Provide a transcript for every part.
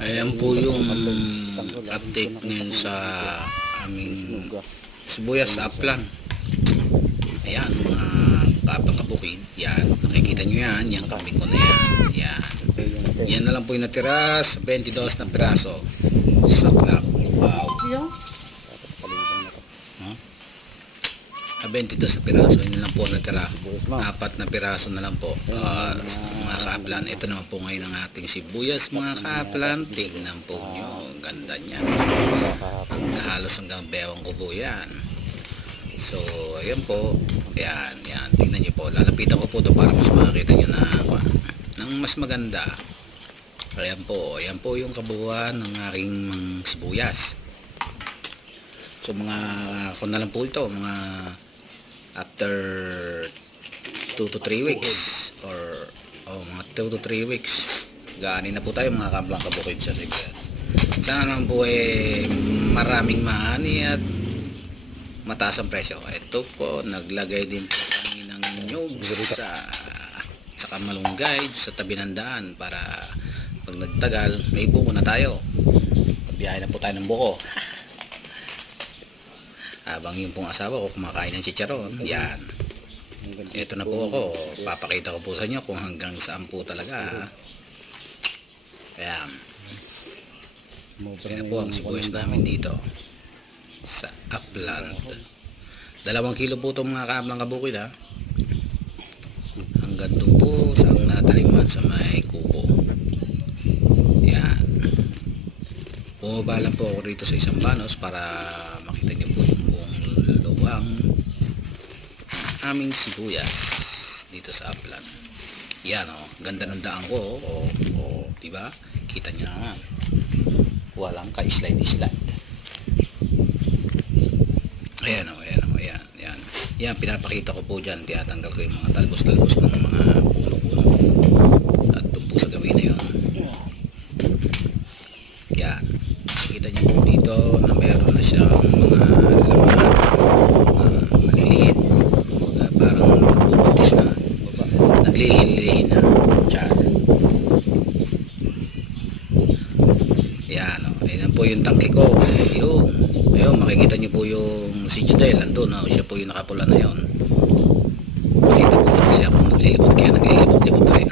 Ayan po yung update ngayon sa aming sibuyas sa uplan. Ayan, mga kapang kabukid. Yan, nakikita nyo yan. Yan, kambing ko na yan. Yan. Yan na lang po yung natira sa 22 na piraso sa black. Wow. 22 na piraso. Yun lang po natira. Apat na piraso na lang po. Ah, mga kaaplan, ito naman po ngayon ang ating sibuyas mga kaaplan. Tingnan po nyo. Ang ganda niyan. Halos hanggang bewang ko po yan. So, ayan po. Ayan, yan. Tingnan nyo po. Lalapitan ko po ito para mas makakita nyo na kwa, ng mas maganda. Ayan po. Ayan po yung kabuuan ng aking mga sibuyas. So, mga, kung na lang po ito, mga after 2 to 3 weeks or oh, mga 2 to 3 weeks gaani na po tayo mga kablang kabukid sa sibuyas. Sana naman po eh maraming maani at mataas ang presyo. Ito po, naglagay din po kami ng nyug sa sa malunggay sa tabi ng daan para pag nagtagal, may buko na tayo. Biyahe na po tayo ng buko. Habang yung pong asawa ko kumakain ng chicharon, yan. Ito na po ako. Papakita ko po sa inyo kung hanggang saan po talaga. Ayan. Yan po ang sibuyas namin dito sa upland. Dalawang kilo po itong mga kaablang kabukid ha. Hanggang doon po sa ang nataliman sa may kuko. Yan. Bumaba lang po ako rito sa isang banos para makita niyo luwang aming sibuyas dito sa upland. Yan o, ganda ng daan ko o, oh, oh, di ba? Kita niyo naman. Walang ka-slide-slide. Ayan o, ayan o, ayan, ayan. Yan, pinapakita ko po dyan. Tinatanggal ko yung mga talbos-talbos ng mga puno-puno. At doon po sa gawin na yun. Yan. Nakikita niyo po dito na meron na siyang mga laman. Uh, maliliit. Mga parang bubuntis na. Naglihil-lihil na. Char. Yan o. Ayan po yung tangke ko. Ayun. Ayun, makikita niyo po yung si Judel. Andun, oh. siya po yung nakapula na yon. Makita po niyo kasi ako naglilibot kaya naglilibot-libot rin.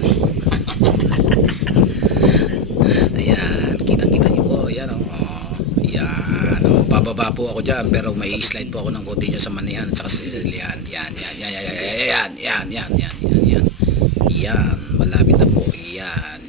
Ayan, kitang-kita niyo po. Ayan, oh. oh. Ayan, oh. Bababa po ako dyan pero may slide po ako ng konti dyan sa manian at saka sa sisilian. Yan, yan, yan, yan, yan, yan, yan, yan, yan, yan, yan. Yan, malapit na po. Yan,